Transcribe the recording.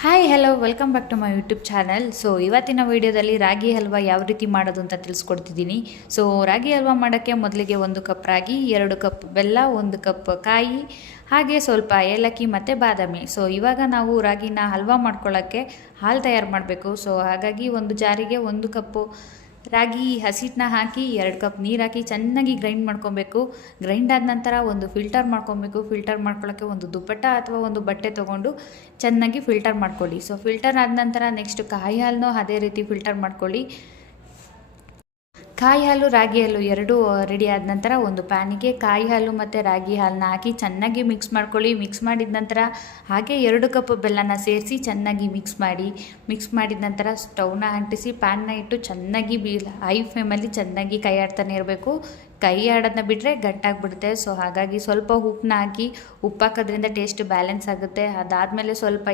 Hi hello welcome back to my YouTube channel. So ಇವತ್ತಿನ ವಿಡಿಯೋದಲ್ಲಿ ರಾಗಿ ಹಲ್ವಾ ಯಾವ ರೀತಿ ಮಾಡೋದು ಅಂತ ತಿಳಿಸ್ಕೊಡ್ತಿದ್ದೀನಿ. ಸೊ ರಾಗಿ ಹಲ್ವಾ ಮಾಡೋಕ್ಕೆ ಮೊದಲಿಗೆ 1 ಕಪ್ ರಾಗಿ, 2 ಕಪ್ ಬೆಲ್ಲ, 1 ಕಪ್ ಕಾಯಿ, ಹಾಗೆ ಸ್ವಲ್ಪ ಏಲಕ್ಕಿ ಮತ್ತು ಬಾದಾಮಿ. ಸೊ ಇವಾಗ ನಾವು ರಾಗಿನ ಹಲ್ವಾ ಮಾಡ್ಕೊಳ್ಳೋಕ್ಕೆ ಹಾಲು ತಯಾರು ಮಾಡಬೇಕು. ಸೊ ಹಾಗಾಗಿ ಒಂದು ಜಾರಿಗೆ 1 ಕಪ್ಪು ರಾಗಿ ಹಸಿಟ್ಟನ್ನ ಹಾಕಿ 2 ಕಪ್ ನೀರು ಹಾಕಿ ಚೆನ್ನಾಗಿ ಗ್ರೈಂಡ್ ಮಾಡ್ಕೊಬೇಕು. ಗ್ರೈಂಡ್ ಆದ ನಂತರ ಒಂದು ಫಿಲ್ಟರ್ ಮಾಡ್ಕೊಬೇಕು. ಫಿಲ್ಟರ್ ಮಾಡ್ಕೊಳ್ಳೋಕ್ಕೆ ಒಂದು ದುಪ್ಪಟ್ಟ ಅಥವಾ ಒಂದು ಬಟ್ಟೆ ತೊಗೊಂಡು ಚೆನ್ನಾಗಿ ಫಿಲ್ಟರ್ ಮಾಡ್ಕೊಳ್ಳಿ. ಸೊ ಫಿಲ್ಟರ್ ಆದ ನಂತರ ನೆಕ್ಸ್ಟ್ ಕಾಯಿ ಹಾಲನ್ನು ಅದೇ ರೀತಿ ಫಿಲ್ಟರ್ ಮಾಡ್ಕೊಳ್ಳಿ. ಕಾಯಿ ಹಾಲು ರಾಗಿ ಹಾಲು ಎರಡೂ ರೆಡಿ ಆದ ನಂತರ ಒಂದು ಪ್ಯಾನಿಗೆ ಕಾಯಿ ಹಾಲು ಮತ್ತು ರಾಗಿ ಹಾಲನ್ನ ಹಾಕಿ ಚೆನ್ನಾಗಿ ಮಿಕ್ಸ್ ಮಾಡ್ಕೊಳ್ಳಿ. ಮಿಕ್ಸ್ ಮಾಡಿದ ನಂತರ ಹಾಗೆ 2 ಕಪ್ ಬೆಲ್ಲನ ಸೇರಿಸಿ ಚೆನ್ನಾಗಿ ಮಿಕ್ಸ್ ಮಾಡಿದ ನಂತರ ಸ್ಟವ್ನ ಅಂಟಿಸಿ ಪ್ಯಾನ್ನ ಇಟ್ಟು ಚೆನ್ನಾಗಿ ಹೈ ಫ್ಲೇಮಲ್ಲಿ ಚೆನ್ನಾಗಿ ಕೈ ಆಡ್ತಾನೆ ಇರಬೇಕು. ಕೈ ಆಡೋದನ್ನ ಬಿಟ್ಟರೆ ಗಟ್ಟಾಗಿಬಿಡುತ್ತೆ. ಸೊ ಹಾಗಾಗಿ ಸ್ವಲ್ಪ ಉಪ್ಪನ್ನ ಹಾಕಿ, ಉಪ್ಪು ಹಾಕೋದ್ರಿಂದ ಟೇಸ್ಟ್ ಬ್ಯಾಲೆನ್ಸ್ ಆಗುತ್ತೆ. ಅದಾದಮೇಲೆ ಸ್ವಲ್ಪ